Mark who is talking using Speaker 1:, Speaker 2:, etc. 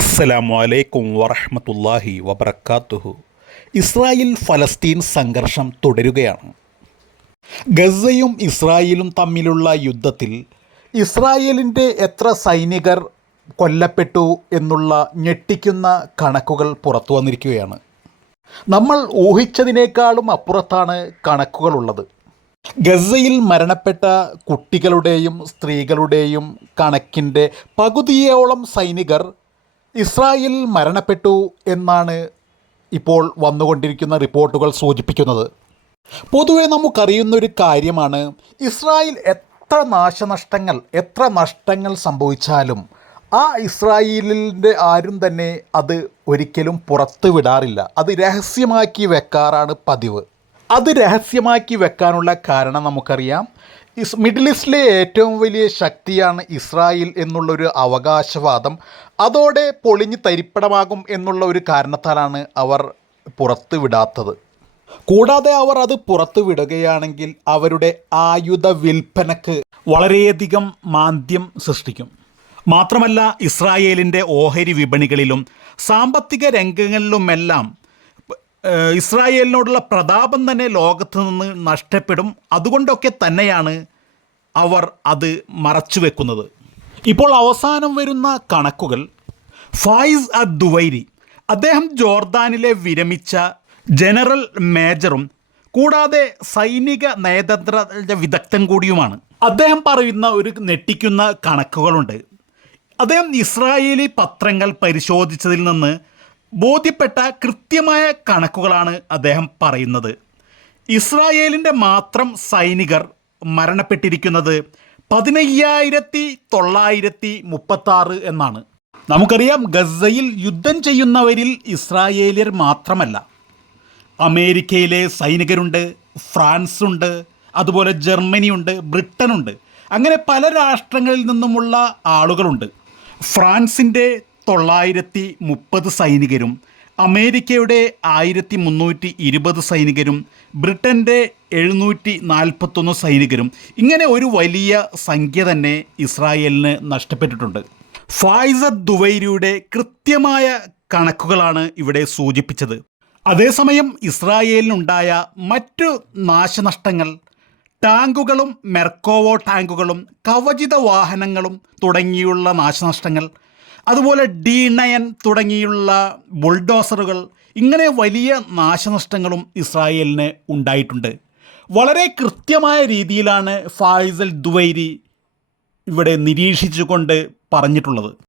Speaker 1: അസ്സലാമു അലൈക്കും വറഹമത്തല്ലാഹി വബർക്കാത്തുഹു ഇസ്രായേൽ ഫലസ്തീൻ സംഘർഷം തുടരുകയാണ്. ഗസയും ഇസ്രായേലും തമ്മിലുള്ള യുദ്ധത്തിൽ ഇസ്രായേലിന്റെ എത്ര സൈനികർ കൊല്ലപ്പെട്ടു എന്നുള്ള ഞെട്ടിക്കുന്ന കണക്കുകൾ പുറത്തു വന്നിരിക്കുകയാണ്. നമ്മൾ ഊഹിച്ചതിനേക്കാളും അപ്പുറത്താണ് കണക്കുകളുള്ളത്. ഗസയിൽ മരണപ്പെട്ട കുട്ടികളുടെയും സ്ത്രീകളുടെയും കണക്കിന്റെ പകുതിയോളം സൈനികർ ഇസ്രായേലിൽ മരണപ്പെട്ടു എന്നാണ് ഇപ്പോൾ വന്നുകൊണ്ടിരിക്കുന്ന റിപ്പോർട്ടുകൾ സൂചിപ്പിക്കുന്നത്. പൊതുവെ നമുക്കറിയുന്ന ഒരു കാര്യമാണ് ഇസ്രായേൽ എത്ര നാശനഷ്ടങ്ങൾ എത്ര നഷ്ടങ്ങൾ സംഭവിച്ചാലും ആ ഇസ്രായേലിന്റെ ആരും തന്നെ അത് ഒരിക്കലും പുറത്തു വിടാറില്ല. അത് രഹസ്യമാക്കി വെക്കാറാണ് പതിവ്. അത് രഹസ്യമാക്കി വെക്കാനുള്ള കാരണം നമുക്കറിയാം ഇസ് മിഡിൽ ഈസ്റ്റിലെ ഏറ്റവും വലിയ ശക്തിയാണ് ഇസ്രായേൽ എന്നുള്ളൊരു അവകാശവാദം. അതോടെ പൊളിഞ്ഞ് തരിപ്പടമാകും എന്നുള്ള ഒരു കാരണത്താലാണ് അവർ പുറത്തുവിടാത്തത്. കൂടാതെ അവർ അത് പുറത്തു വിടുകയാണെങ്കിൽ അവരുടെ ആയുധ വിൽപ്പനക്ക് വളരെയധികം മാന്ദ്യം സൃഷ്ടിക്കും. മാത്രമല്ല ഇസ്രായേലിന്റെ ഓഹരി വിപണികളിലും സാമ്പത്തിക രംഗങ്ങളിലുമെല്ലാം ഇസ്രായേലിനോടുള്ള പ്രതാപം തന്നെ ലോകത്ത് നിന്ന് നഷ്ടപ്പെടും. അതുകൊണ്ടൊക്കെ തന്നെയാണ് അവർ അത് മറച്ചു വെക്കുന്നത്. ഇപ്പോൾ അവസാനം വരുന്ന കണക്കുകൾ. ഫായിസ് അദ് ദുവൈരി അദ്ദേഹം ജോർദാനിലെ വിരമിച്ച ജനറൽ മേജറും കൂടാതെ സൈനിക നയതന്ത്ര വിദഗ്ധൻ കൂടിയുമാണ്. അദ്ദേഹം പറയുന്ന ഒരു ഞെട്ടിക്കുന്ന കണക്കുകളുണ്ട്. അദ്ദേഹം ഇസ്രായേലി പത്രങ്ങൾ പരിശോധിച്ചതിൽ നിന്ന് ബോധ്യപ്പെട്ട കൃത്യമായ കണക്കുകളാണ് അദ്ദേഹം പറയുന്നത്. ഇസ്രായേലിന്റെ മാത്രം സൈനികർ മരണപ്പെട്ടിരിക്കുന്നത് പതിനയ്യായിരത്തി തൊള്ളായിരത്തി മുപ്പത്താറ് എന്നാണ്. നമുക്കറിയാം ഗസയിൽ യുദ്ധം ചെയ്യുന്നവരിൽ ഇസ്രായേലിയർ മാത്രമല്ല. അമേരിക്കയിലെ സൈനികരുണ്ട് ഫ്രാൻസുണ്ട് അതുപോലെ ജർമ്മനിയുണ്ട് ബ്രിട്ടനുണ്ട്. അങ്ങനെ പല രാഷ്ട്രങ്ങളിൽ നിന്നുമുള്ള ആളുകളുണ്ട്. ഫ്രാൻസിന്റെ തൊള്ളായിരത്തി മുപ്പത് സൈനികരും അമേരിക്കയുടെ ആയിരത്തി മുന്നൂറ്റി ഇരുപത് സൈനികരും ബ്രിട്ടന്റെ എഴുന്നൂറ്റി നാൽപ്പത്തൊന്ന് സൈനികരും. ഇങ്ങനെ ഒരു വലിയ സംഖ്യ തന്നെ ഇസ്രായേലിന് നഷ്ടപ്പെട്ടിട്ടുണ്ട്. ഫായിസദ് ദുവൈരിയുടെ കൃത്യമായ കണക്കുകളാണ് ഇവിടെ സൂചിപ്പിച്ചത്. അതേസമയം ഇസ്രായേലിനുണ്ടായ മറ്റു നാശനഷ്ടങ്ങൾ ടാങ്കുകളും മെർക്കോവോ ടാങ്കുകളും കവചിത വാഹനങ്ങളും തുടങ്ങിയുള്ള നാശനഷ്ടങ്ങൾ അതുപോലെ ഡി നയൻ തുടങ്ങിയുള്ള ബുൾഡോസറുകൾ ഇങ്ങനെ വലിയ നാശനഷ്ടങ്ങളും ഇസ്രായേലിന് ഉണ്ടായിട്ടുണ്ട്. വളരെ കൃത്യമായ രീതിയിലാണ് ഫായിസൽ ദുവൈരി ഇവിടെ നിരീക്ഷിച്ചുകൊണ്ട് പറഞ്ഞിട്ടുള്ളത്.